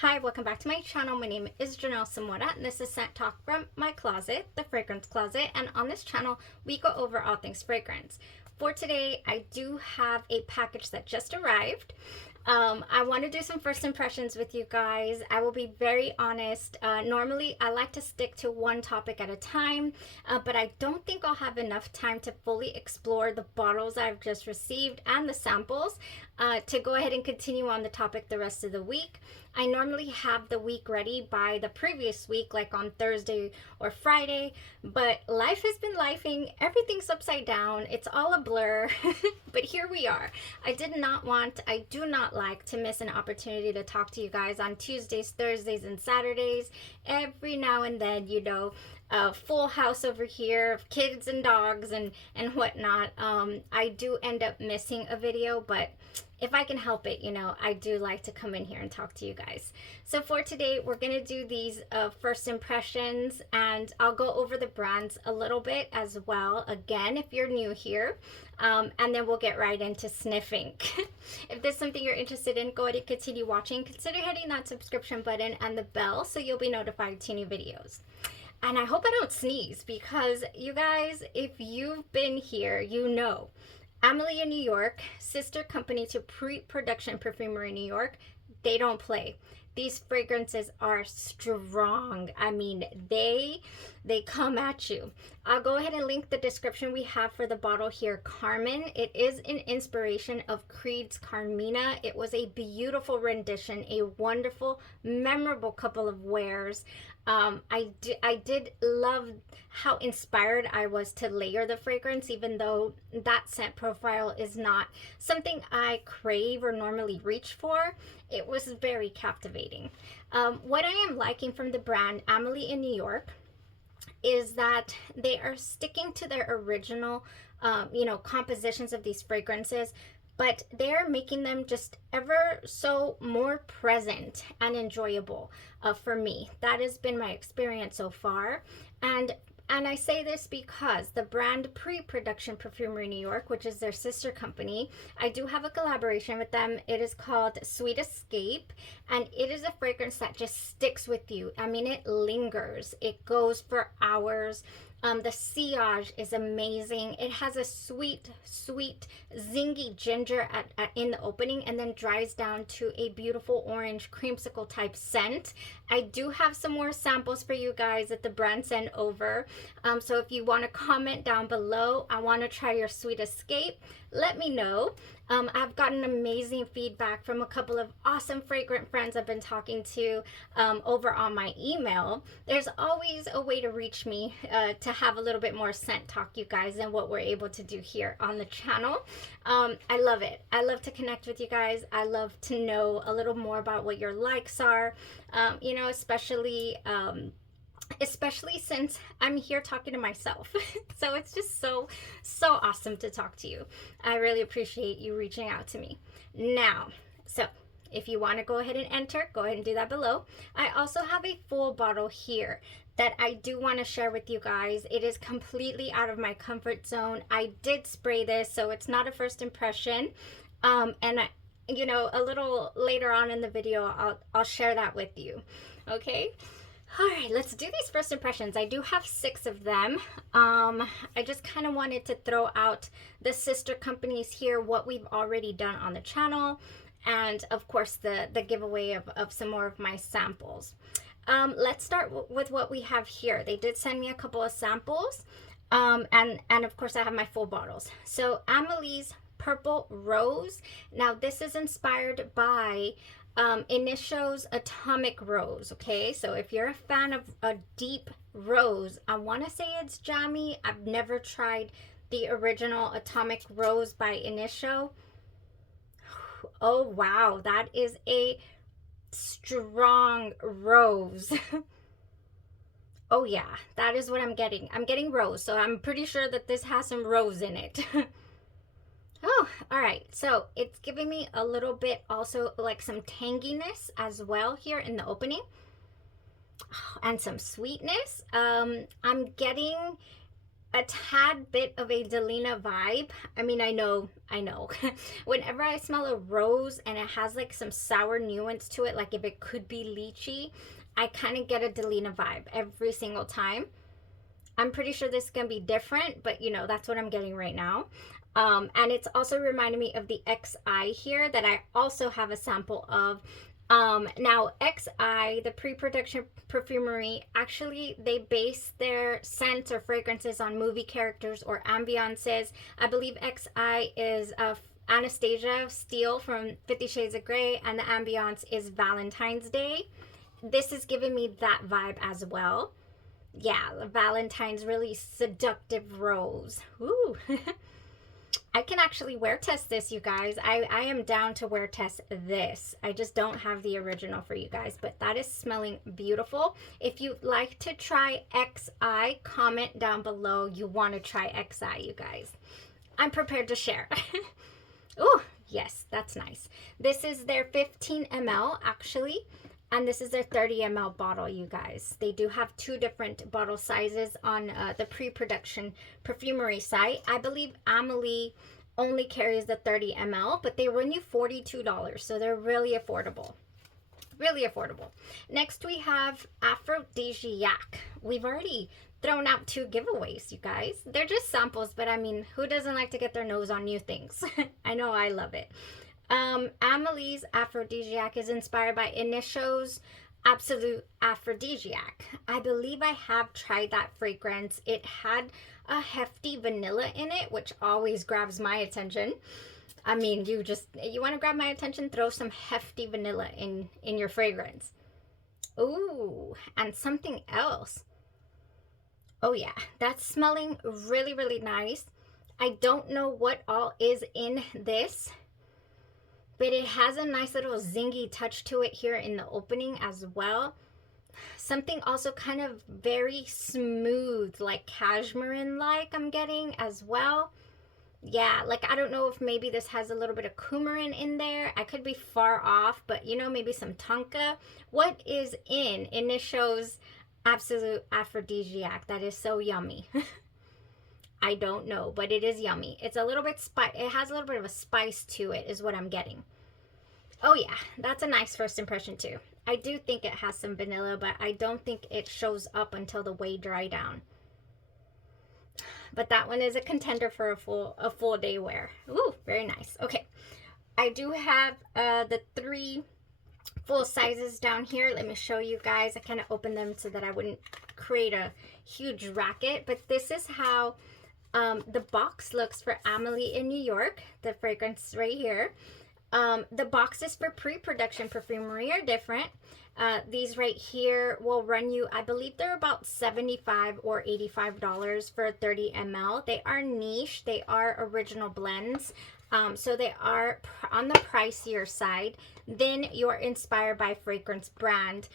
Hi, welcome back to my channel. My name is Janelle Samora, and this is Scent Talk from my closet, the fragrance closet. And on this channel, we go over all things fragrance. For today, I do have a package that just arrived. I want to do some first impressions with you guys. I will be very honest. Normally, I like to stick to one topic at a time, but I don't think I'll have enough time to fully explore the bottles I've just received and the samples to go ahead and continue on the topic the rest of the week. I normally have the week ready by the previous week, like on Thursday or Friday, but life has been lifing. Everything's upside down. It's all a blur, but here we are. I do not like to miss an opportunity to talk to you guys on Tuesdays, Thursdays, and Saturdays. Every now and then, you know, a full house over here of kids and dogs and whatnot. I do end up missing a video, but if I can help it, you know, I do like to come in here and talk to you guys. So for today, we're going to do these first impressions, and I'll go over the brands a little bit as well, again, if you're new here, and then we'll get right into sniffing. If there's something you're interested in, go ahead and continue watching. Consider hitting that subscription button and the bell so you'll be notified to new videos. And I hope I don't sneeze, because you guys, if you've been here, you know, Amelie in New York, sister company to Preproduction Perfumery in New York, they don't play. These fragrances are strong. I mean, they come at you. I'll go ahead and link the description we have for the bottle here, Carmen. It is an inspiration of Creed's Carmina. It was a beautiful rendition, a wonderful, memorable couple of wears. I did love how inspired I was to layer the fragrance, even though that scent profile is not something I crave or normally reach for. It was very captivating. What I am liking from the brand Amelie in New York is that they are sticking to their original, you know, compositions of these fragrances, but they're making them just ever so more present and enjoyable for me. That has been my experience so far. And I say this because the brand Preproduction Perfumery New York, which is their sister company, I do have a collaboration with them. It is called Sweet Escape, and it is a fragrance that just sticks with you. I mean, it lingers. It goes for hours. The sillage is amazing. It has a sweet, zingy ginger in the opening, and then dries down to a beautiful orange creamsicle type scent. I do have some more samples for you guys that the brand sent over. So if you want to comment down below, I want to try your Sweet Escape, let me know. I've gotten amazing feedback from a couple of awesome fragrant friends I've been talking to over on my email. There's always a way to reach me to have a little bit more scent talk, you guys, than what we're able to do here on the channel. I love it. I love to connect with you guys. I love to know a little more about what your likes are, you know, especially since I'm here talking to myself. So it's just so awesome to talk to you. I really appreciate you reaching out to me. Now, so if you want to go ahead and enter, go ahead and do that below. I also have a full bottle here that I do want to share with you guys. It is completely out of my comfort zone. I did spray this, so it's not a first impression. You know, a little later on in the video, I'll share that with you. Okay. All right, let's do these first impressions. I do have 6 of them. I just kind of wanted to throw out the sister companies here, what we've already done on the channel, and of course the giveaway of some more of my samples. Let's start with what we have here. They did send me a couple of samples, and of course I have my full bottles. So Amelie's Purple Rose. Now this is inspired by Initio's Atomic Rose. Okay, so if you're a fan of a deep rose, I want to say it's jammy. I've never tried the original Atomic Rose by Initio. Oh wow, that is a strong rose. Oh yeah, that is what I'm getting. I'm getting rose, so I'm pretty sure that this has some rose in it. Oh, all right. So it's giving me a little bit also like some tanginess as well here in the opening, and some sweetness. I'm getting a tad bit of a Delina vibe. I mean, I know. Whenever I smell a rose and it has like some sour nuance to it, like if it could be lychee, I kind of get a Delina vibe every single time. I'm pretty sure this is going to be different, but you know, that's what I'm getting right now. And it's also reminding me of the XI here that I also have a sample of. Now XI, the pre-production perfumery, actually they base their scents or fragrances on movie characters or ambiances. I believe XI is Anastasia Steele from 50 Shades of Grey, and the ambiance is Valentine's Day. This is giving me that vibe as well. Yeah, Valentine's really seductive rose. Ooh. I can actually wear test this, you guys. I am down to wear test this. I just don't have the original for you guys, but that is smelling beautiful. If you'd like to try XI, comment down below you want to try XI, you guys. I'm prepared to share. Oh, yes, that's nice. This is their 15 ml actually. And this is their 30 ml bottle, you guys. They do have two different bottle sizes on the pre-production perfumery site. I believe Amelie only carries the 30 ml, but they run you $42, so they're really affordable. Really affordable. Next, we have Aphrodisiac. We've already thrown out two giveaways, you guys. They're just samples, but I mean, who doesn't like to get their nose on new things? I know I love it. Amelie's Aphrodisiac is inspired by Initio's Absolute Aphrodisiac. I believe I have tried that fragrance. It had a hefty vanilla in it, which always grabs my attention. I mean, you want to grab my attention, throw some hefty vanilla in your fragrance. Ooh, and something else. Oh yeah, that's smelling really, really nice. I don't know what all is in this, but it has a nice little zingy touch to it here in the opening as well. Something also kind of very smooth, like cashmere-like I'm getting as well. Yeah, like I don't know if maybe this has a little bit of coumarin in there. I could be far off, but you know, maybe some tonka. What is in Initio's Absolute Aphrodisiac that is so yummy? I don't know, but it is yummy. It's a little bit it has a little bit of a spice to it is what I'm getting. Oh yeah, that's a nice first impression too. I do think it has some vanilla, but I don't think it shows up until the way dry down. But that one is a contender for a full day wear. Ooh, very nice. Okay, I do have the 3 full sizes down here. Let me show you guys. I kind of opened them so that I wouldn't create a huge racket, but this is how the box looks for Amelie in New York, the fragrance right here. The boxes for pre-production perfumery are different. These right here will run you, I believe they're about $75 or $85 for 30 ml. They are niche. They are original blends. So they are on the pricier side. Then you're inspired by fragrance brand,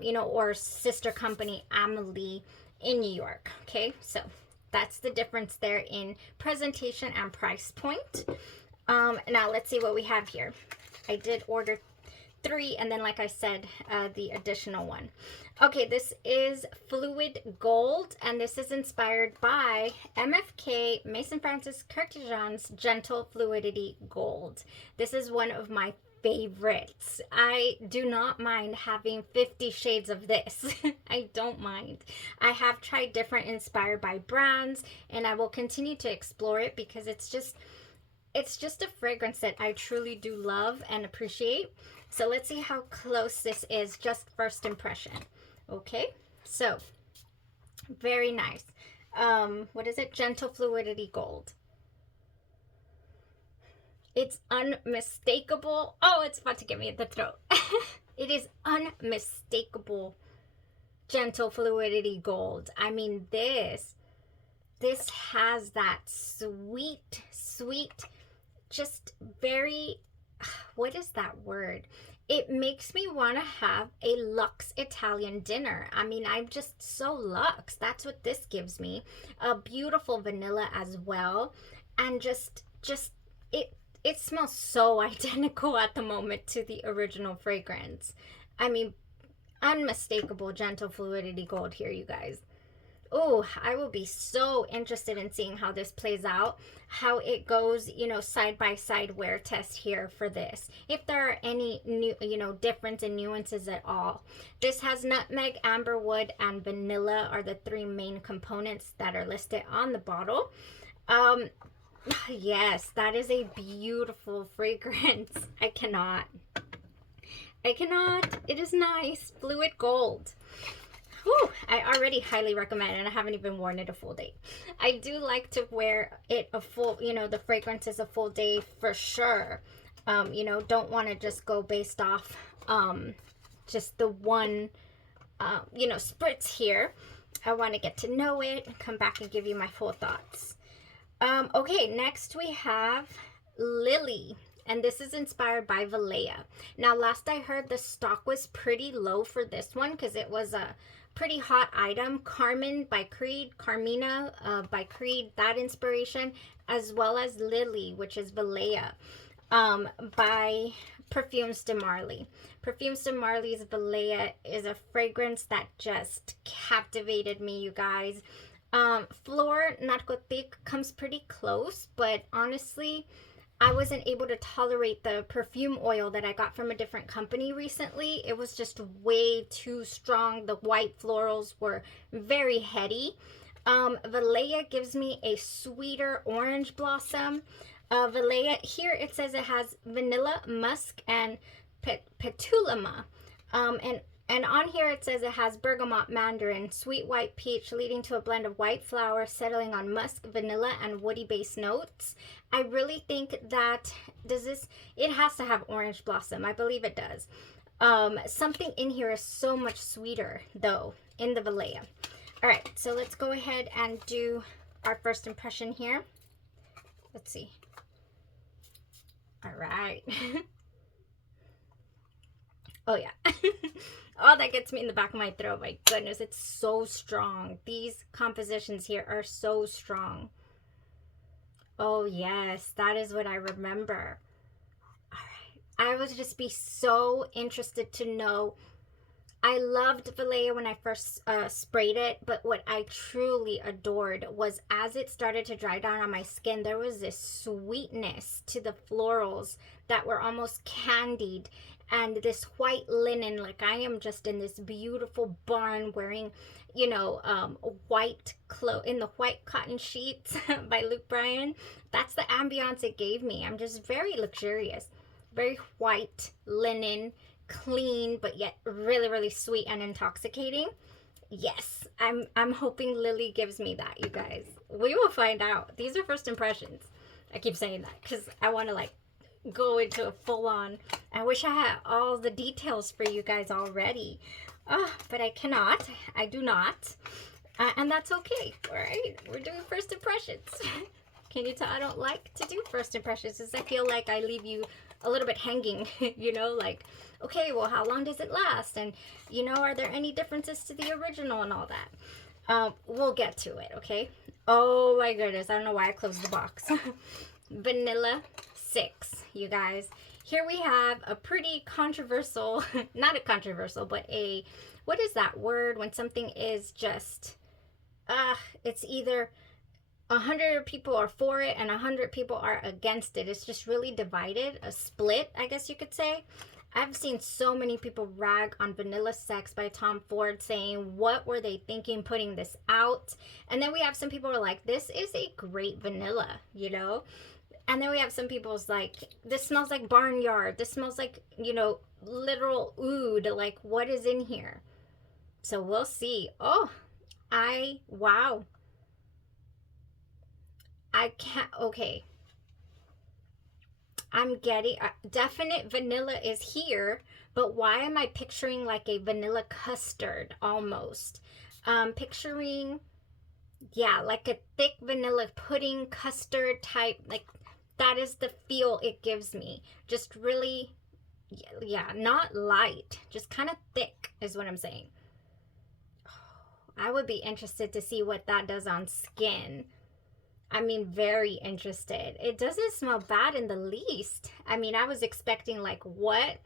you know, or sister company Amelie in New York. Okay, so that's the difference there in presentation and price point. Now let's see what we have here. I did order 3, and then like I said, the additional one. Okay, this is Fluid Gold, and this is inspired by MFK Maison Francis Kurkdjian's Gentle Fluidity Gold. This is one of my favorites. I do not mind having 50 shades of this. I don't mind. I have tried different inspired by brands, and I will continue to explore it because it's just a fragrance that I truly do love and appreciate. So let's see how close this is, just first impression. Okay, so very nice. What is it? Gentle Fluidity Gold. It's unmistakable. Oh, it's about to get me at the throat. It is unmistakable Gentle Fluidity Gold. I mean, this has that sweet, just very, what is that word? It makes me want to have a luxe Italian dinner. I mean, I'm just so luxe. That's what this gives me. A beautiful vanilla as well. And just it smells so identical at the moment to the original fragrance. I mean, unmistakable Gentle Fluidity Gold here, you guys. oh, I will be so interested in seeing how this plays out, how it goes, you know, side by side wear test here for this. If there are any new, you know, difference in nuances at all. This has nutmeg, amberwood, and vanilla are the three main components that are listed on the bottle. Yes, that is a beautiful fragrance. I cannot. It is nice. Fluid gold. Whew, I already highly recommend it, and I haven't even worn it a full day. I do like to wear it a full, you know, the fragrance is a full day for sure. You know, don't want to just go based off just the one, you know, spritz here. I want to get to know it and come back and give you my full thoughts. Okay, next we have Lily. And this is inspired by Valleja. Now, last I heard, the stock was pretty low for this one because it was a pretty hot item. Carmen by Creed, Carmina by Creed, that inspiration, as well as Lily, which is Valleja, by Parfums de Marly. Parfums de Marly's Valleja is a fragrance that just captivated me, you guys. Flor Narcotique comes pretty close, but honestly, I wasn't able to tolerate the perfume oil that I got from a different company recently. It was just way too strong. The white florals were very heady. Valleja gives me a sweeter orange blossom. Valleja, here it says it has vanilla, musk, and petulama. And on here it says it has bergamot, mandarin, sweet white peach, leading to a blend of white flower settling on musk, vanilla, and woody base notes. I really think that it has to have orange blossom. I believe it does. Something in here is so much sweeter though in the Valleja. All right, so let's go ahead and do our first impression here. Let's see. All right. Oh yeah. Oh, that gets me in the back of my throat. My goodness, it's so strong. These compositions here are so strong. Oh yes, that is what I remember. All right. I would just be so interested to know. I loved Valleja when I first sprayed it, but what I truly adored was as it started to dry down on my skin, there was this sweetness to the florals that were almost candied. And this white linen, like I am just in this beautiful barn wearing, you know, white in the white cotton sheets by Luke Bryan. That's the ambiance it gave me. I'm just very luxurious, very white linen, clean, but yet really, really sweet and intoxicating. Yes, I'm hoping Lily gives me that, you guys. We will find out. These are first impressions. I keep saying that because I want to like go into a full-on. I wish I had all the details for you guys already, but I cannot. I do not, and that's okay. All right, we're doing first impressions. Can you tell I don't like to do first impressions? Because I feel like I leave you a little bit hanging. You know, like, okay, well, how long does it last? And you know, are there any differences to the original and all that? We'll get to it. Okay. Oh my goodness, I don't know why I closed the box. Vanilla 6, you guys. Here we have a pretty controversial, not a controversial, but a, what is that word when something is just, it's either 100 people are for it and 100 people are against it. It's just really divided, a split, I guess you could say. I've seen so many people rag on Vanilla Sex by Tom Ford, saying, what were they thinking putting this out? And then we have some people who are like, this is a great vanilla, you know? And then we have some people's like, this smells like barnyard. This smells like, you know, literal oud. Like, what is in here? So we'll see. Oh, wow. I can't, okay. I'm getting, definite vanilla is here, but why am I picturing like a vanilla custard almost? Picturing, yeah, like a thick vanilla pudding custard type, like that is the feel it gives me. Just really, yeah, not light, just kind of thick is what I'm saying. I would be interested to see what that does on skin. I mean, very interested. It doesn't smell bad in the least. I mean, I was expecting like what?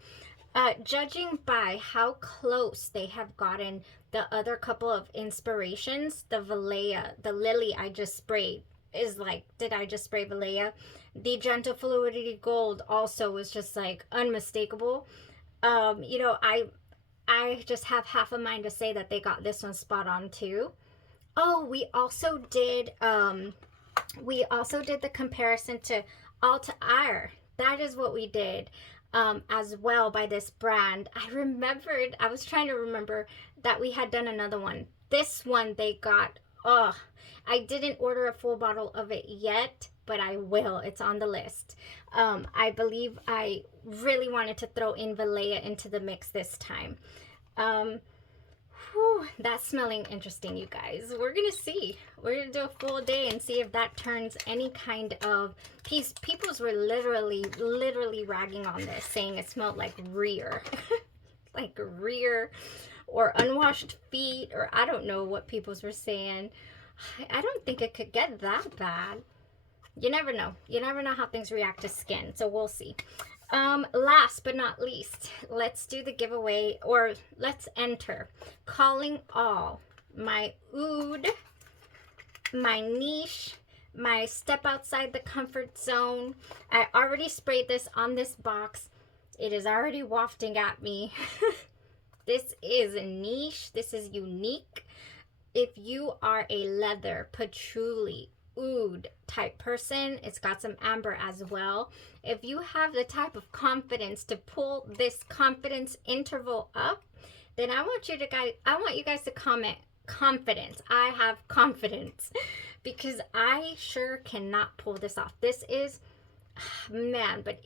Judging by how close they have gotten the other couple of inspirations, the Valleja, the Lily I just sprayed is like, did I just spray Valleja? The Gentle Fluidity Gold also was just like unmistakable. You know, I just have half a mind to say that they got this one spot on too. Oh, we also did the comparison to Althair. That is what we did as well by this brand. I was trying to remember that we had done another one. This one they got, oh, I didn't order a full bottle of it yet, but I will. It's on the list. I believe I really wanted to throw in Valleja into the mix this time. That's smelling interesting, you guys. We're gonna see. We're gonna do a full day and see if that turns any kind of piece. People's were literally ragging on this, saying it smelled like rear. Like rear or unwashed feet, or I don't know what people's were saying. I don't think it could get that bad. You never know. You never know how things react to skin, so we'll see. Last but not least, let's do the giveaway, or let's enter. Calling all my oud, my niche, my step outside the comfort zone. I already sprayed this on this box. It is already wafting at me. This is a niche. This is unique. If you are a leather, patchouli, oud type person, it's got some amber as well. If you have the type of confidence to pull this confidence interval up, then I want you guys to comment confidence. I have confidence because I sure cannot pull this off. This is, man, but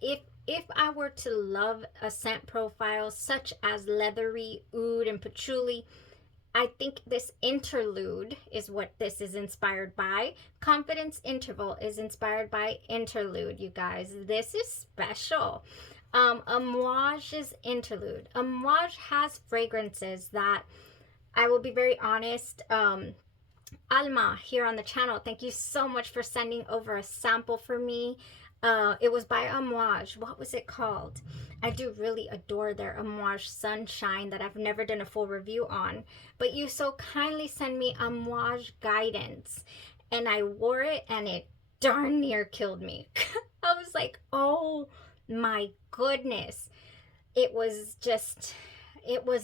if I were to love a scent profile such as leathery, oud, and patchouli, I think this interlude is what this is inspired by. Confidence interval is inspired by interlude, you guys. This is special. Amouage's interlude. Amouage has fragrances that, I will be very honest, Alma here on the channel, thank you so much for sending over a sample for me. It was by Amouage. What was it called? I do really adore their Amouage Sunshine that I've never done a full review on. But you so kindly send me Amouage Guidance. And I wore it and it darn near killed me. I was like, oh my goodness. It was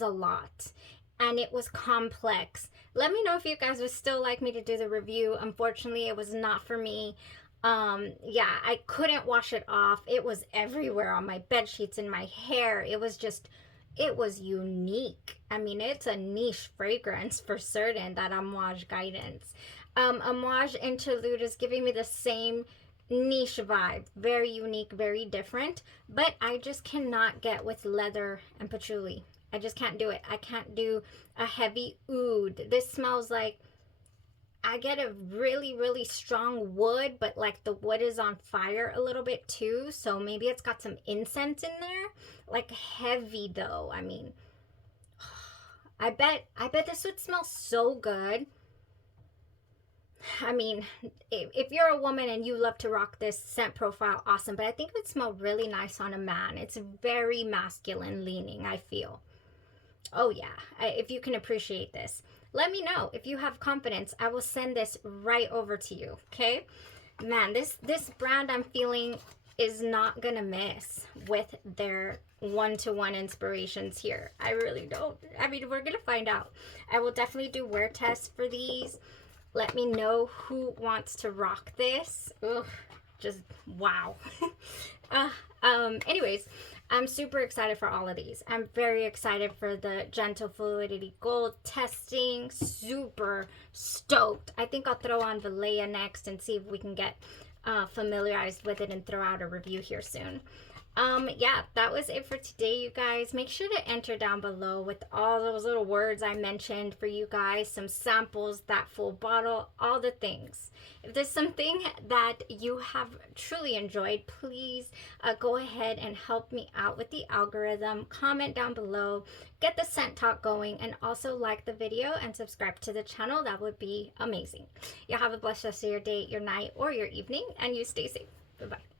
a lot. And it was complex. Let me know if you guys would still like me to do the review. Unfortunately, it was not for me. Yeah, I couldn't wash it off. It was everywhere on my bed sheets, in my hair. It was unique. I mean, it's a niche fragrance for certain, that Amouage Guidance. Amouage Interlude is giving me the same niche vibe. Very unique, very different. But I just cannot get with leather and patchouli. I just can't do it. I can't do a heavy oud. This smells like, I get a really strong wood, but like the wood is on fire a little bit too. So maybe it's got some incense in there. Like heavy though. I mean, I bet this would smell so good. I mean, if you're a woman and you love to rock this scent profile, awesome. But I think it would smell really nice on a man. It's very masculine leaning, I feel. Oh yeah, if you can appreciate this. Let me know if you have confidence. I will send this right over to you, okay? Man, this brand I'm feeling is not gonna miss with their one-to-one inspirations here. I really don't. I mean, we're gonna find out. I will definitely do wear tests for these. Let me know who wants to rock this. Ugh, just wow. Anyways, I'm super excited for all of these. I'm very excited for the Gentle Fluidity Gold testing. Super stoked. I think I'll throw on Valleja next and see if we can get familiarized with it and throw out a review here soon. Yeah, that was it for today, you guys. Make sure to enter down below with all those little words I mentioned for you guys, some samples, that full bottle, all the things. If there's something that you have truly enjoyed, please go ahead and help me out with the algorithm. Comment down below, get the scent talk going, and also like the video and subscribe to the channel. That would be amazing. You have a blessed rest of your day, your night, or your evening, and you stay safe. Bye-bye.